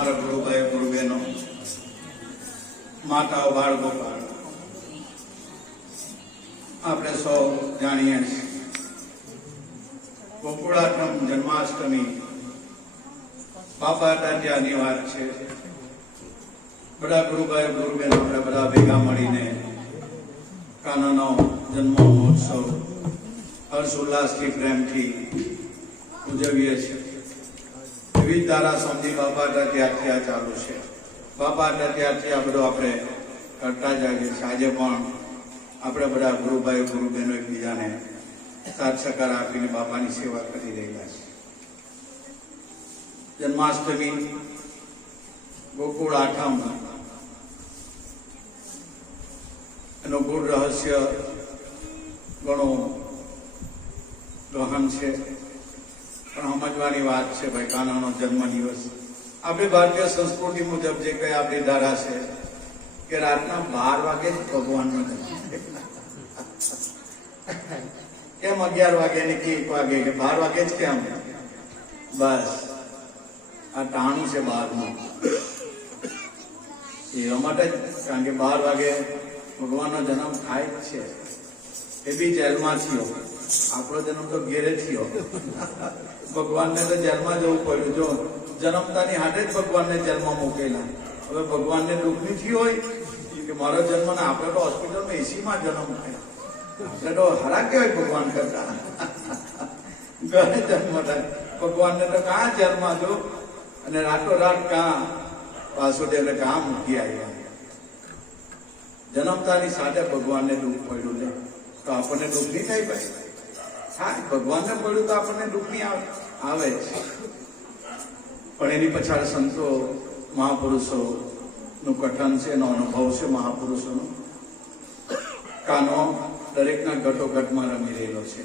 મારા ગુરુભાઈ ગુરુબહેનો, માતાઓ, બાળકો, આપણે સૌ જાણીએ છીએ ગોકુળાષ્ટમ જન્માષ્ટમી બાપા દાદિયાની વાત છે. બધા ગુરુભાઈ ગુરુબહેનો આપણે બધા ભેગા મળીને કાનાનો જન્મ મહોત્સવ હર્ષ ઉલ્લાસથી પ્રેમથી ઉજવીએ છીએ. વિવિધ ધારા સમજી બાપા ત્યારથી આ ચાલુ છે. બાપા ત્યારથી આ બધું આપણે કરતા જ આવીએ છીએ. આજે પણ આપણે બધા ગુરુભાઈ ગુરુબહેનો એકબીજાને સાથ સહકાર આપીને બાપાની સેવા કરી રહેલા છે. જન્માષ્ટમી, ગોકુળ આઠમ, એનું ગુણ રહસ્ય ઘણું ગહન છે, પણ સમજવાની વાત છે. ભાઈ, કાનાનો જન્મ દિવસ આપણી ભારતીય સંસ્કૃતિ મુજબ જે કઈ આપણી ધારા છે કે રાતના 12 વાગે જ ભગવાનનો જન્મ, કેમ 11 વાગે ને કે 1 વાગે કે 12 વાગે જ કેમ? બસ આ ટાણું છે 12નું એવા માટે જ, કારણ કે 12 વાગે ભગવાનનો જન્મ થાય જ છે. એ બી જેલમાં થયો, આપણો જન્મ તો ઘેરે થયો. ભગવાનને તો જેલમાં જવું પડ્યું. જો જન્મતાની હાથે જ ભગવાનને જેલમાં મૂકેલા. હવે ભગવાનને દુઃખ નથી હોય કે મારો જન્મ, ને આપણે તો હોસ્પિટલમાં એસીમાં જન્મ થાય. આપણે તો હારા કહેવાય ભગવાન કરતા. ઘરે જન્મ થાય. ભગવાનને તો કાં જેલમાં જો, અને રાતોરાત કાં વાસુદેવને કાં મૂકી આવ્યા. જન્મતાની સાથે ભગવાનને દુઃખ પડ્યું ને તો આપણને દુઃખ નહીં થાય ભાઈ? હા, ભગવાનને પડ્યું તો આપણને દુઃખ નહીં આવે જ. પણ એની પછાડ સંતો મહાપુરુષો નું કથન છે, એનો અનુભવ છે મહાપુરુષોનો. કાનો દરેકના ઘટોઘટમાં રમી રહેલો છે.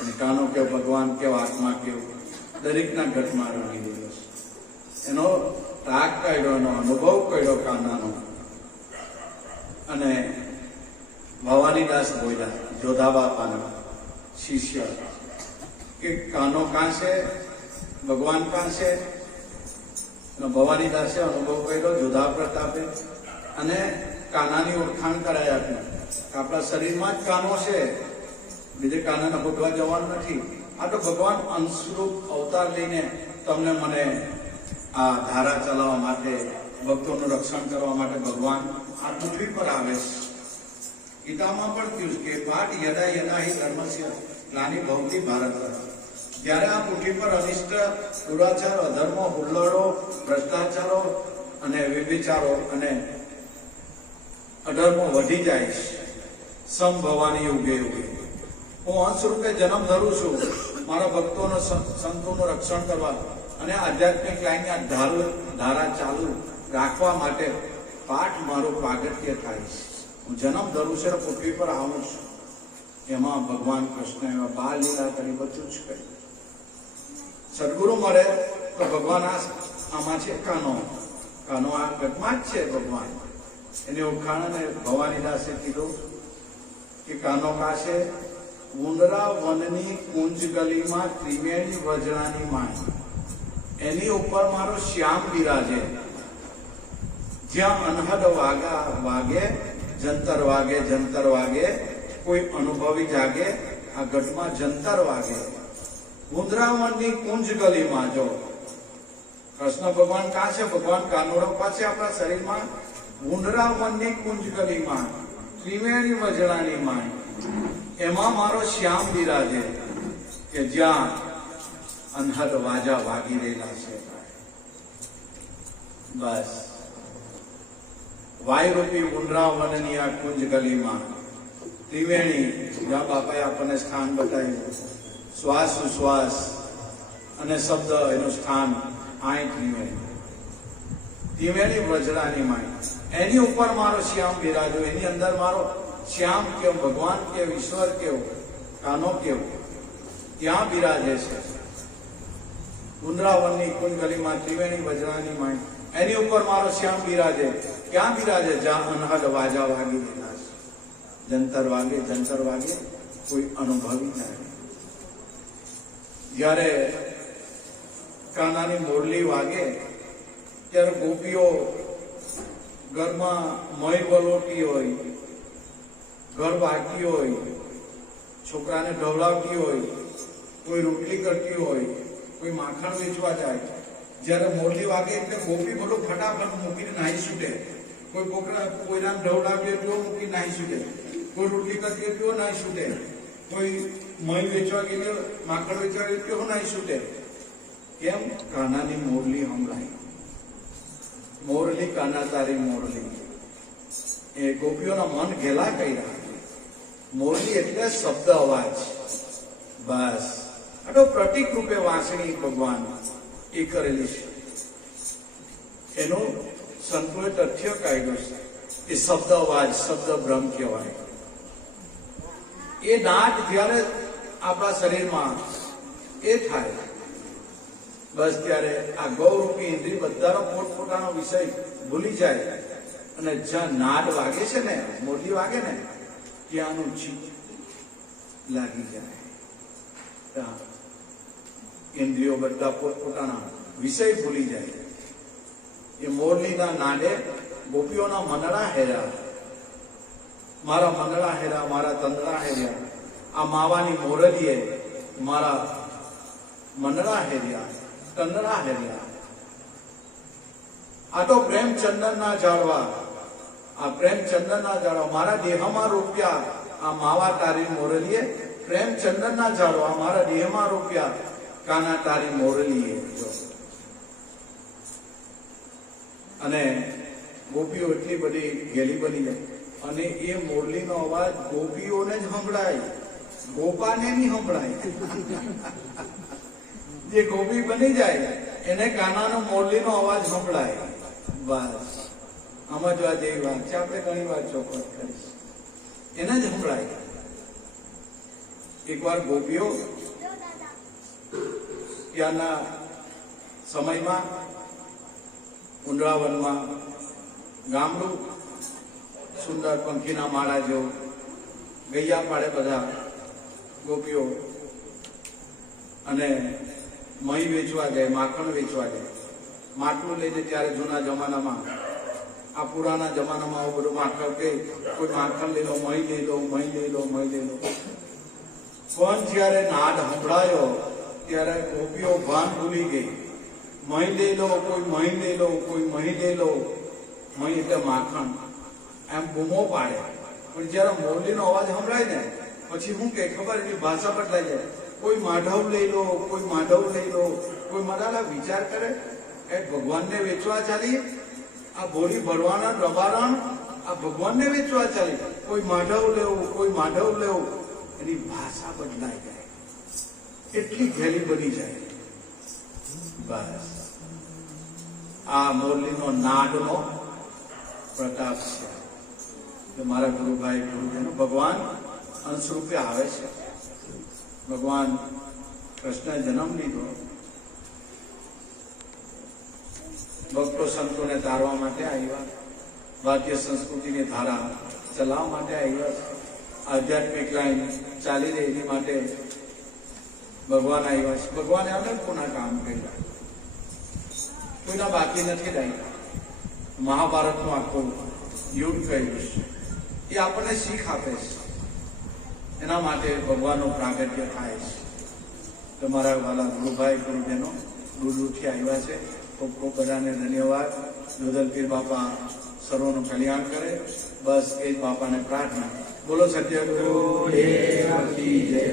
અને કાનો કેવો, ભગવાન કેવો, આત્મા કેવો, દરેકના ઘટમાં રમી રહેલો છે. એનો રાગ કાઢ્યો, એનો અનુભવ કર્યો કાનાનો. અને ભવાનીદાસ બોલ્યા, જોધા બાપાના શિષ્ય, કે કાનો કાં છે, ભગવાન કાં છે? ભવાનીદાસે અનુભવ કર્યો જોધા પ્રતાપે, અને કાનાની ઓળખાણ કરાઈ આપી. આપણા શરીરમાં જ કાનો છે, બીજે કાનાને ભોગવા જવાનું નથી. આ તો ભગવાન અંશરૂપ અવતાર લઈને તમને મને આ ધારા ચલાવવા માટે, ભક્તોનું રક્ષણ કરવા માટે ભગવાન આ પૃથ્વી પર આવે છે. ગીતામાં પણ કહ્યું કે પાઠ યદા યદા હિ ધર્મસ્ય ગ્લાનિ ભવતિ ભારત. જ્યારે આ પૃથ્વી પર અનિષ્ટ, દુરાચાર, અધર્મ, હુલ્લડો, ભ્રષ્ટાચારો અને વિવિચારો અને અધર્મો વધી જાય છે, સંભવાની યુગે યુગે હું અંશ રૂપે જન્મ ધરું છું મારા ભક્તોનો, સંતોનું રક્ષણ કરવા અને આધ્યાત્મિક લાઈનની ધારા ચાલુ રાખવા માટે પાઠ મારું પ્રાગટ્ય થાય છે. હું જન્મ ધરું છે, પૃથ્વી પર આવું છું. એમાં ભગવાન કૃષ્ણ એવા બાળ લીલા કરી બધું જ કર્યું. સદગુરુ મળે તો ભગવાન આમાં છે કાનો. કાનો આ ઘટમાં જ છે ભગવાન. એને ઓળખાણ ભવાનીદાસે કીધું કે કાનો કા છે? ઉંદરા વનની કુંજ ગલીમાં ત્રિવેણી વજરાની માય. એની ઉપર મારો શ્યામ બિરાજે. જ્યાં અનહદ વાગે, જંતર વાગે, જંતર વાગે, કોઈ અનુભવી જાગે, આ ઘટમાં જંતર વાગે. વૃંદાવનની કુંજ ગલીમાં જો કૃષ્ણ ભગવાન કાં છે? ભગવાન કાનોડો પાસે આપણા શરીરમાં. વૃંદાવનની કુંજ ગલીમાં ત્રિવેણી વજરાની માય, એમાં મારો શ્યામ બિરાજે, કે જ્યાં અનહદ વાજા વાગી રહેલા છે. બસ વાયુરૂપી વૃંદાવનની આ કુંજ ગલીમાં ત્રિવેણી, જ્યાં બાપાએ આપણને સ્થાન બતાવ્યું, શ્વાસ ઉશ્વાસ અને શબ્દ એનું સ્થાન આય ત્રિવેણી વજરાની માય, એની ઉપર મારો શ્યામ બિરાજો. એની અંદર મારો શ્યામ કેવો, ભગવાન કેવો, ઈશ્વર કેવો, કાનો કેવો, ત્યાં બિરાજે છે. વૃંદાવનની કુંજ ગલીમાં ત્રિવેણી વજરાની માય, એની ઉપર મારો શ્યામ બિરાજે. ક્યાં બિરાજે? જ્યાં અનહદ વાજા વાગી રહેલા છે. જંતર વાગે, જંતર વાગે, કોઈ અનુભવી જાય. જ્યારે કાનાની મોરલી વાગે ત્યારે ગોપીઓ ઘરમાં મય વલોટી હોય, ઘર બાકી હોય, છોકરાને ઢવલાવતી હોય, કોઈ રોટલી કરતી હોય, કોઈ માખણ વેચવા જાય, જ્યારે મોરલી વાગે એટલે ગોપી બધું ફટાફટ મૂકીને નાહી છૂટે. કોઈ કોઈના ઢવલાવીએ તેઓ મૂકી નાહી છૂટે, કોઈ રોટલી કરતી તેઓ નાહી છૂટે, કોઈ મય વેચવા ગયેલો માખણ વેચવા ગયેલો તેઓ નાહી છૂટે. કેમ? કાનાની મોરલી સંભળાય. મોરલી કાના તારી મોરલી, એ ગોપીઓના મન ઘેલા કર્યા. મોરલી એટલે શબ્દ અવાજ. બસ આટલો પ્રતિક રૂપે વાંસળી ભગવાન એ કરેલી છે. એનું સંતોએ તથ્ય કાઢ્યું છે એ શબ્દ અવાજ, શબ્દ બ્રહ્મ કહેવાય. એ નાદ જ્યારે આપણા શરીરમાં એ થાય, બસ ત્યારે આ ગૌરૂપી ઇન્દ્રિય બધાનો પોતપોતાનો વિષય ભૂલી જાય અને જ્યાં નાદ વાગે છે ને, મોરલી વાગે ને, ત્યાંનું ચિત્ત લાગી જાય. ત્યાં ઇન્દ્રિયો બધા પોતપોતાના વિષય ભૂલી જાય. એ મોરલીના નાદે ગોપીઓના મનડા હેર્યા. મારા મનડા હેર્યા, મારા તંદડા હેર્યા. આ માવાની મોરલીએ મારા મનડા હેર્યા, તંદડા હેર્યા. આ તો પ્રેમચંદનના ઝાડવા, આ પ્રેમચંદનના ઝાડવા મારા દેહમાં રોપ્યા. આ માવા તારી મોરલીએ પ્રેમચંદનના ઝાડવા મારા દેહમાં રોપ્યા. કાના તારી મોરલીએ. જો અને ગોપીઓ એટલી બધી ઘેલી બની જાય અને એ મોરલીનો અવાજ ગોપીઓને જ સંભળાય, ગોપાને નહીં સંભળાય. જે ગોપી બની જાય એને કાનાનો મોરલીનો અવાજ સંભળાય. બસ સમજવા જેવી વાત છે. આપણે ઘણી વાર ચોખવટ કરીશ, એને જ સંભળાય. એકવાર ગોપીઓ ત્યાંના સમયમાં ઉંડળાવનમાં ગામડું સુંદર પંખીના માળા જેવું, ગૈયા પાડે બધા ગોપીઓ, અને મહી વેચવા જાય, માખણ વેચવા જાય. માટલું લઈને ત્યારે જૂના જમાનામાં, આ પુરાના જમાનામાં આવું બધું માખણ કે કોઈ માખણ લઈ લો, મહી લઈ લો, મહી લઈ લો, મહી લઈ લો. પણ જયારે નાદ સંભળાયો ત્યારે ગોપીઓ ભાન ભૂલી ગઈ. મહી લઈ લો, કોઈ મહી લઈ લો, કોઈ મહી લઈ લો. મહી એટલે માખણ, એમ બૂમો પાડે. પણ જયારે મોરલીનો અવાજ સંભળાય ને પછી શું કે ખબર, એની ભાષા બદલાઈ જાય. કોઈ માધવ લઈ લો, કોઈ માધવ લઈ લો, કોઈ માધવ. વિચાર કરે એ ભગવાનને વેચવા ચાલી, આ ભોળી ભરવાના રબારણ આ ભગવાનને વેચવા ચાલી. કોઈ માધવ લેવું, કોઈ માધવ લેવું. એની ભાષા બદલાઈ જાય, એટલી ઘેલી બની જાય. બસ આ મોરલીનો નાદનો પ્રતાપ છે. મારા ગુરુભાઈ ગુરુજનો ભગવાન અંશ રૂપે આવે છે. ભગવાન કૃષ્ણ જન્મ લીધો ભક્તો સંતોને તારવા માટે આવ્યા, ભારતીય સંસ્કૃતિની ધારા ચલાવવા માટે આવ્યા. આધ્યાત્મિક લાઈન ચાલી રહી એની માટે ભગવાન આવ્યા છે. ભગવાને અનેક કોના કામ કર્યા, કોઈના બાકી નથી રહ્યા. મહાભારતનું આખું યુદ્ધ કર્યું છે, એ આપણને શીખ આપે છે. એના માટે ભગવાનનું પ્રાગટ્ય થાય છે. તમારા વાલા ગુરુભાઈ ગુરુજનો દૂર દૂરથી આવ્યા છે. ખૂબ ખૂબ બધાને ધન્યવાદ. જોધલપીર બાપા સર્વનું કલ્યાણ કરે, બસ એ જ બાપાને પ્રાર્થના. બોલો સત્ય ગુરુ દેવ કી જય.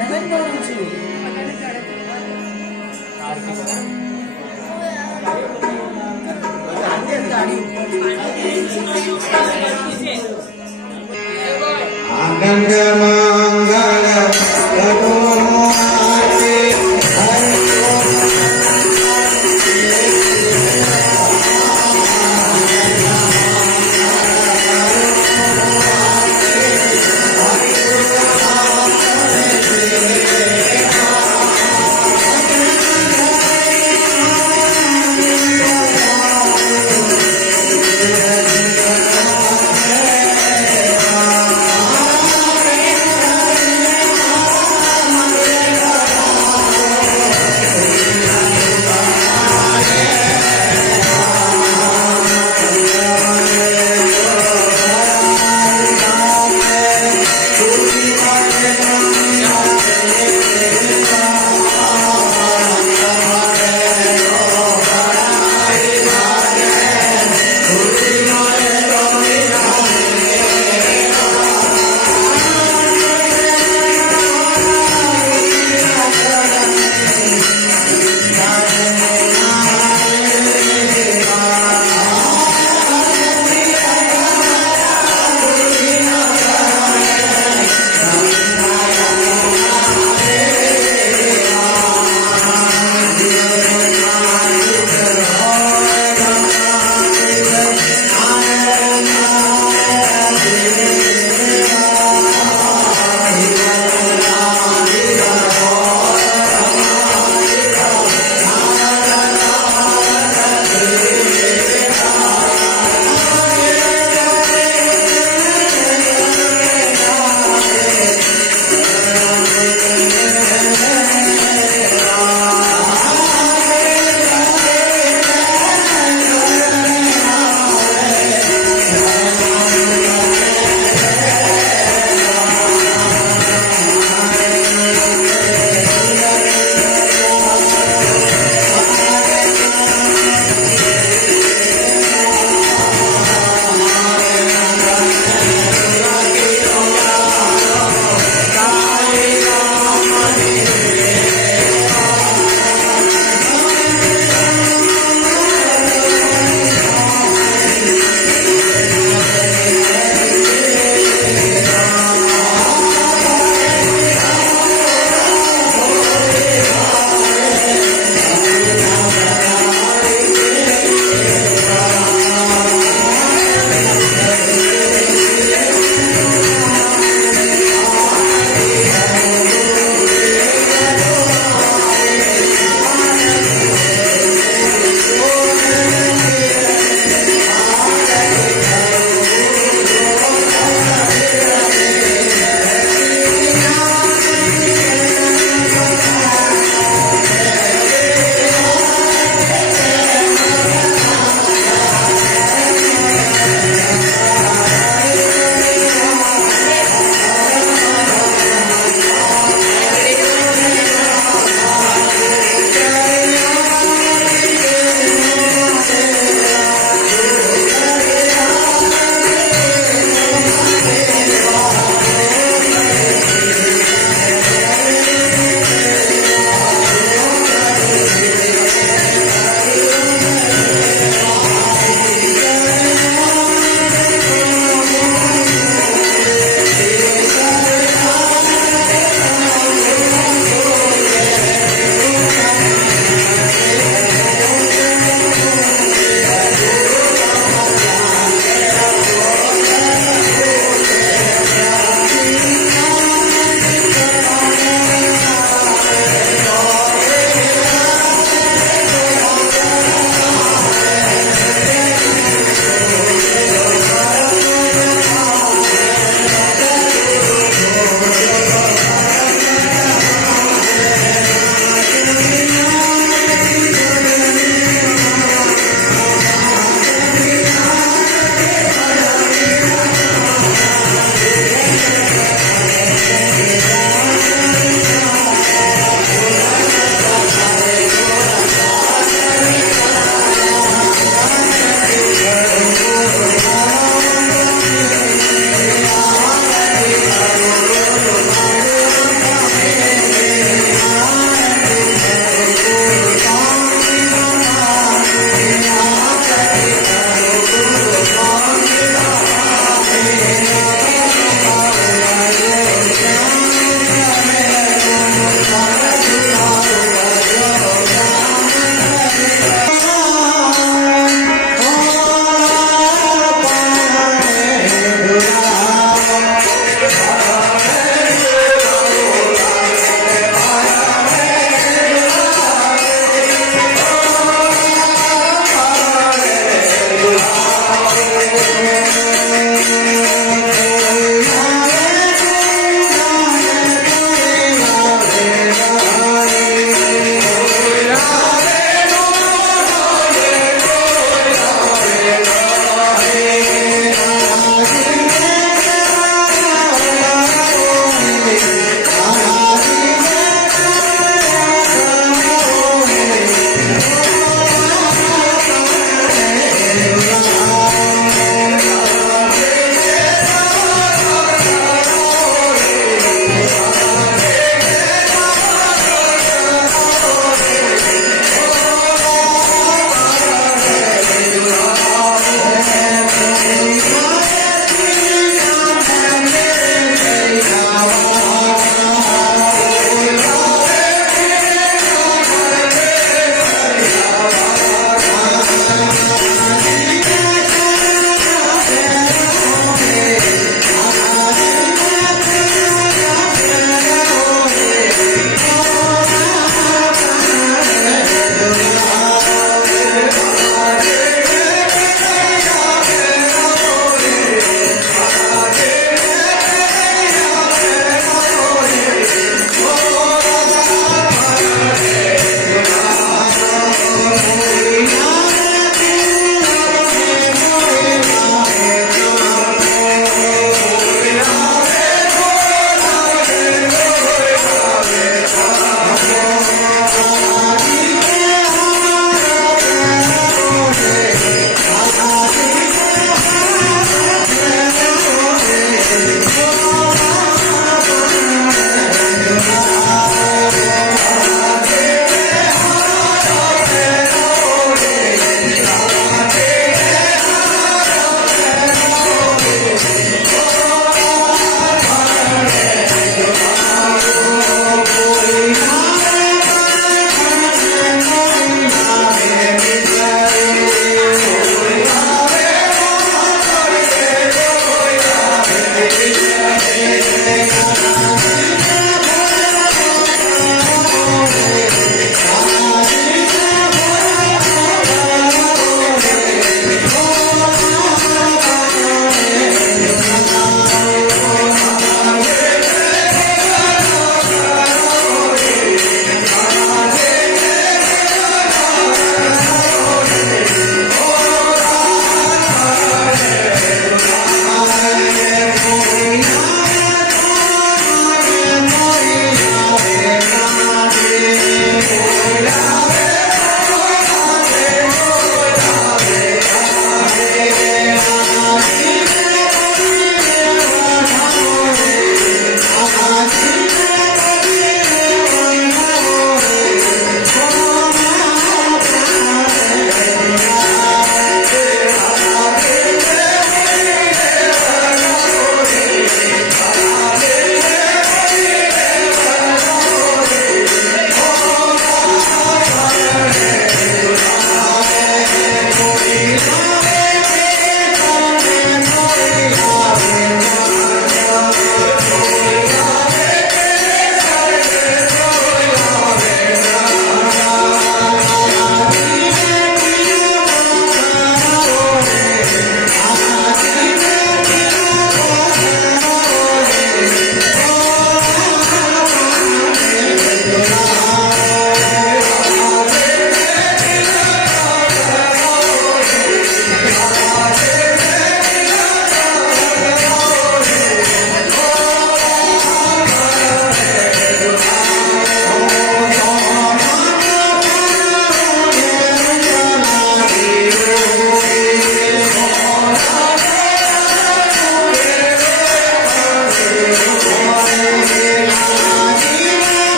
જન્મ ધરું છું. આનંદ મંગળ ભગવાન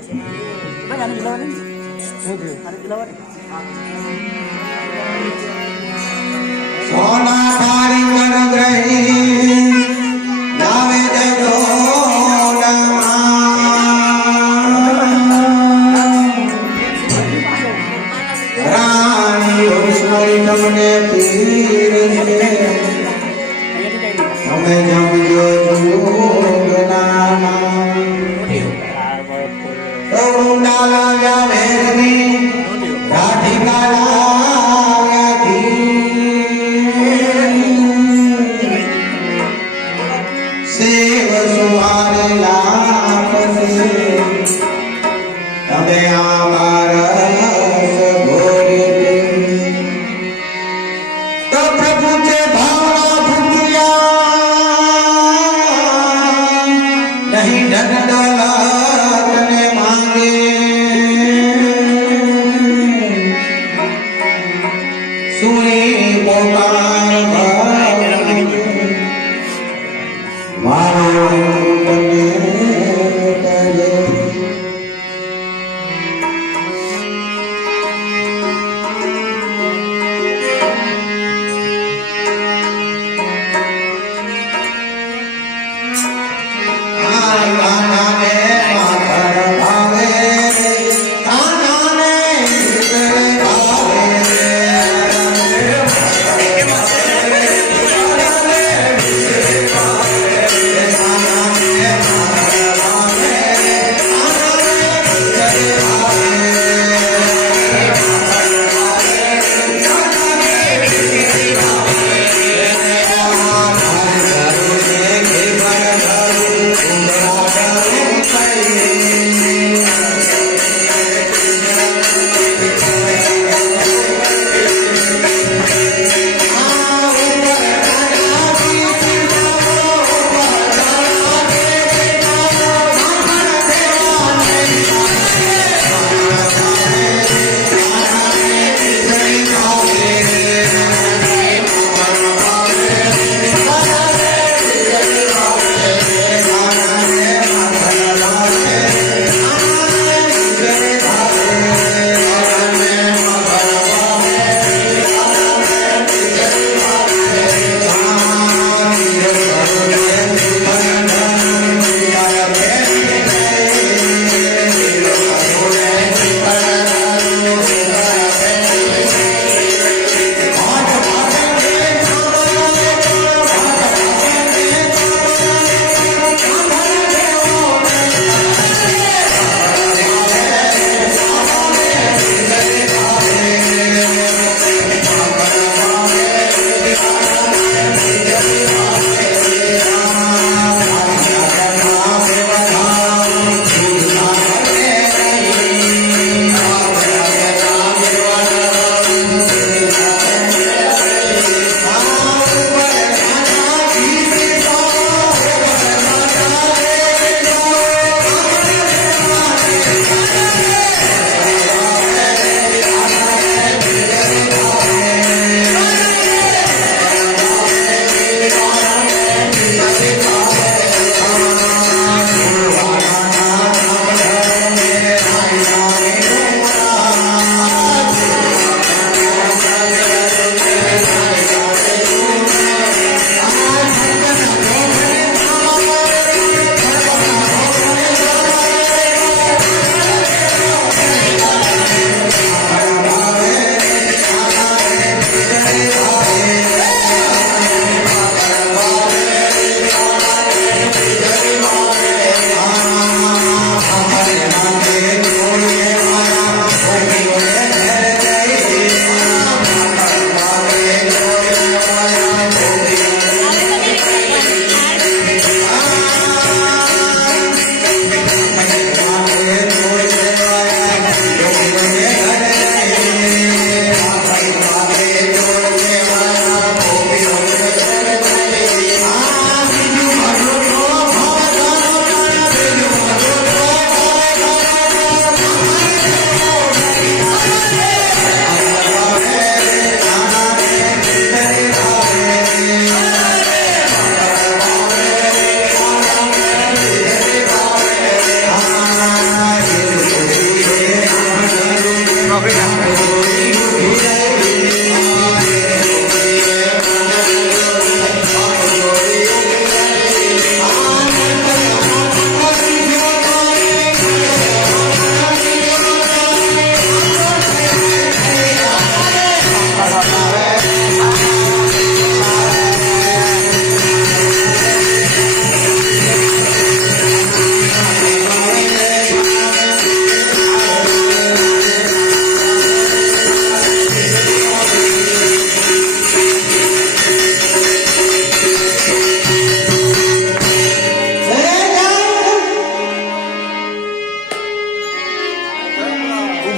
ભાઈ આને બોલાવો ને આને બોલાવો ને સોના ભારી મનગ્રહી નાવે જજો રાણી ઉષ્મણી તમને પીર છે તમે જમજો જુગનાના ઊંડા લાવ્યા વેરની રાધિકા લાવ્યા ધી સેવ સુહારે લાપસે તમે આમાર ઘોરે તો પ્રભુ છે ભાવના ભૂખ્યા નહીં ઢગડલા તને માંગે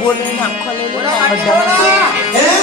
બોલે ને આખો લઈ લો બધા